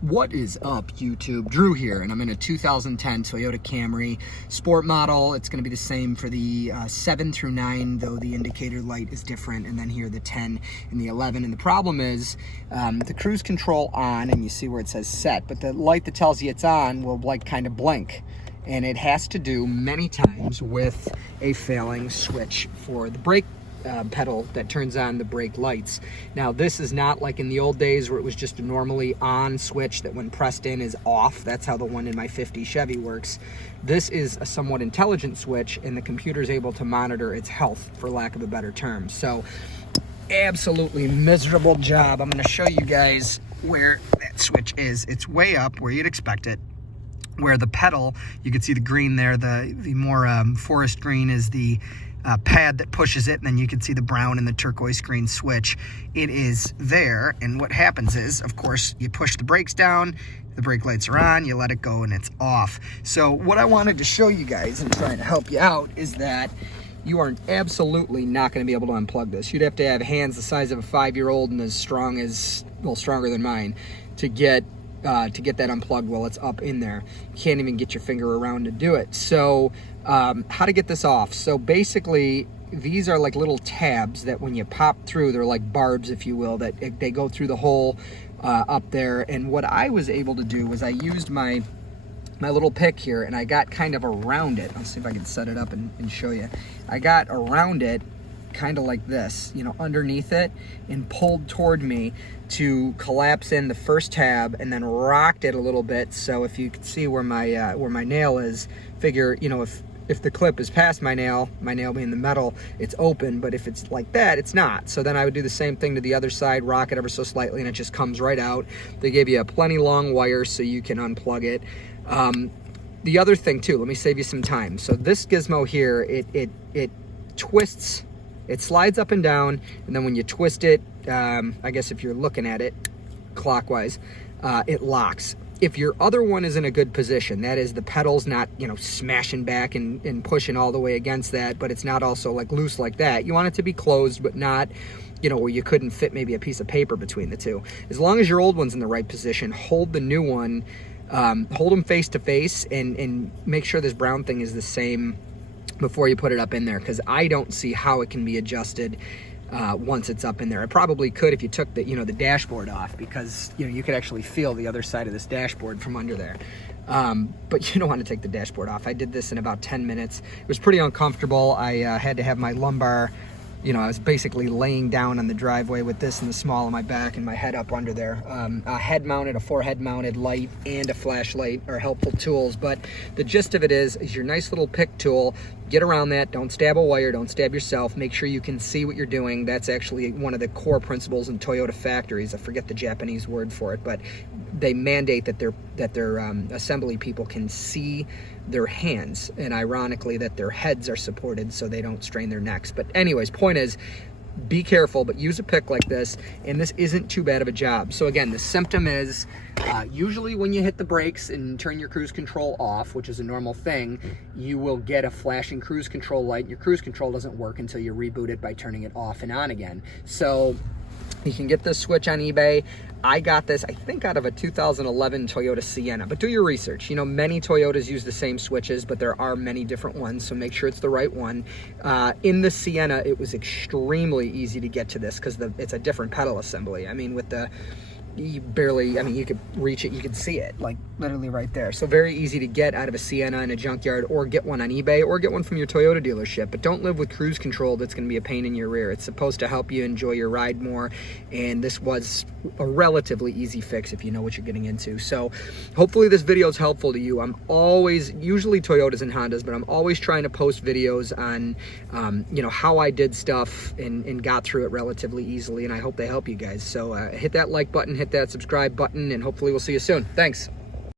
What is up, YouTube? Drew here, and I'm in a 2010 Toyota Camry sport model. It's going to be the same for the 7 through 9, though the indicator light is different, and then here the 10 and the 11. And the problem is the cruise control on, and you see where it says set, but the light that tells you it's on will like kind of blink. And it has to do many times with a failing switch for the brake pedal that turns on the brake lights. Now, this is not like in the old days where it was just a normally on switch that when pressed in is off. That's how the one in my 50 Chevy works. This is a somewhat intelligent switch, and the computer is able to monitor its health, for lack of a better term. So, absolutely miserable job. I'm going to show you guys where that switch is. It's way up where you'd expect it. Where the pedal, you can see the green there, the more forest green is the pad that pushes it, and then you can see the brown and the turquoise green switch. It is there, and what happens is, of course, you push the brakes down, the brake lights are on, you let it go, and it's off. So what I wanted to show you guys and trying to help you out is that you are absolutely not going to be able to unplug this. You'd have to have hands the size of a 5-year-old and as strong as, well, stronger than mine to get that unplugged while it's up in there. You can't even get your finger around to do it. So how to get this off? So basically, these are like little tabs that when you pop through, they're like barbs, if you will, that they go through the hole up there. And what I was able to do was I used my little pick here, and I got kind of around it. I'll see if I can set it up and show you. I got around it kind of like this, you know, underneath it, and pulled toward me to collapse in the first tab, and then rocked it a little bit. So if you can see where my nail is, figure, you know, if the clip is past my nail being the metal, it's open, but if it's like that, it's not. So then I would do the same thing to the other side, rock it ever so slightly, and it just comes right out. They give you a plenty long wire so you can unplug it. The other thing too, let me save you some time. So this gizmo here, it twists. It slides up and down, and then when you twist it, I guess if you're looking at it clockwise, it locks. If your other one is in a good position, that is the pedal's not, you know, smashing back and pushing all the way against that, but it's not also like loose like that. You want it to be closed, but not, you know, where you couldn't fit maybe a piece of paper between the two. As long as your old one's in the right position, hold the new one, hold them face to face, and make sure this brown thing is the same before you put it up in there, because I don't see how it can be adjusted once it's up in there. It probably could if you took the, you know, the dashboard off, because, you know, you could actually feel the other side of this dashboard from under there. But you don't want to take the dashboard off. I did this in about 10 minutes. It was pretty uncomfortable. I had to have my lumbar, you know, I was basically laying down on the driveway with this in the small of my back and my head up under there. A forehead mounted light and a flashlight are helpful tools, but the gist of it is your nice little pick tool. Get around that. Don't stab a wire. Don't stab yourself. Make sure you can see what you're doing. That's actually one of the core principles in Toyota factories. I forget the Japanese word for it, but they mandate that their assembly people can see their hands, and ironically that their heads are supported so they don't strain their necks. But anyways, point is, be careful, but use a pick like this, and this isn't too bad of a job. So again, the symptom is usually when you hit the brakes and turn your cruise control off, which is a normal thing, you will get a flashing cruise control light. Your cruise control doesn't work until you reboot it by turning it off and on again. So you can get this switch on eBay. I got this, I think, out of a 2011 Toyota Sienna, but do your research. You know, many Toyotas use the same switches, but there are many different ones, so make sure it's the right one. In the Sienna, it was extremely easy to get to this because it's a different pedal assembly. I mean, with the, you could reach it, you could see it, like literally right there. So very easy to get out of a Sienna in a junkyard, or get one on eBay, or get one from your Toyota dealership. But don't live with cruise control that's going to be a pain in your rear. It's supposed to help you enjoy your ride more, and this was a relatively easy fix if you know what you're getting into. So hopefully this video is helpful to you. I'm always, usually Toyotas and Hondas, but I'm always trying to post videos on you know, how I did stuff and got through it relatively easily, and I hope they help you guys. So hit that like button, hit that subscribe button, and hopefully we'll see you soon. Thanks.